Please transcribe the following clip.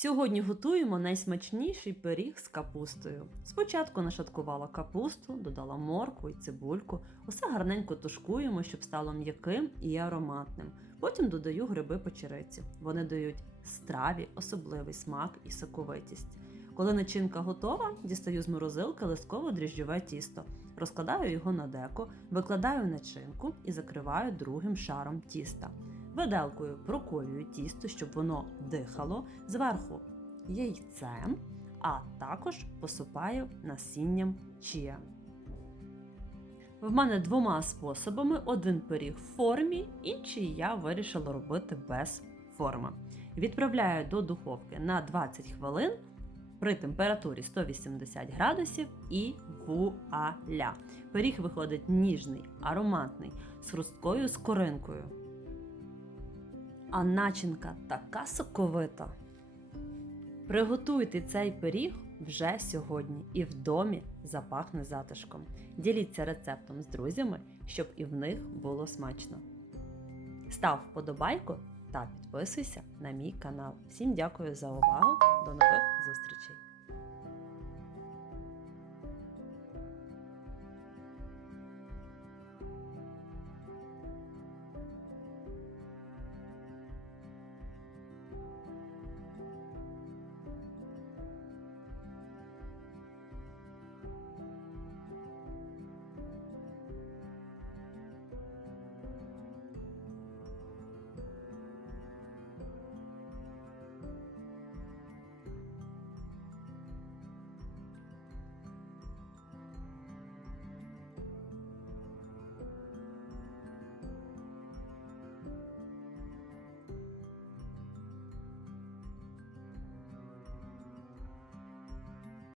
Сьогодні готуємо найсмачніший пиріг з капустою. Спочатку нашаткувала капусту, додала моркву і цибульку. Усе гарненько тушкуємо, щоб стало м'яким і ароматним. Потім додаю гриби печериці. Вони дають страві особливий смак і соковитість. Коли начинка готова, дістаю з морозилки листково дріжджове тісто, розкладаю його на деко, викладаю начинку і закриваю другим шаром тіста. Виделкою проколюю тісто, щоб воно дихало, зверху яйцем, а також посипаю насінням чія. В мене двома способами: один пиріг в формі, інший я вирішила робити без форми. Відправляю до духовки на 20 хвилин при температурі 180 градусів і вуаля. Пиріг виходить ніжний, ароматний, з хрусткою скоринкою. А начинка така соковита. Приготуйте цей пиріг вже сьогодні і в домі запахне затишком. Діліться рецептом з друзями, щоб і в них було смачно. Став вподобайку та підписуйся на мій канал. Всім дякую за увагу. До нових зустрічей!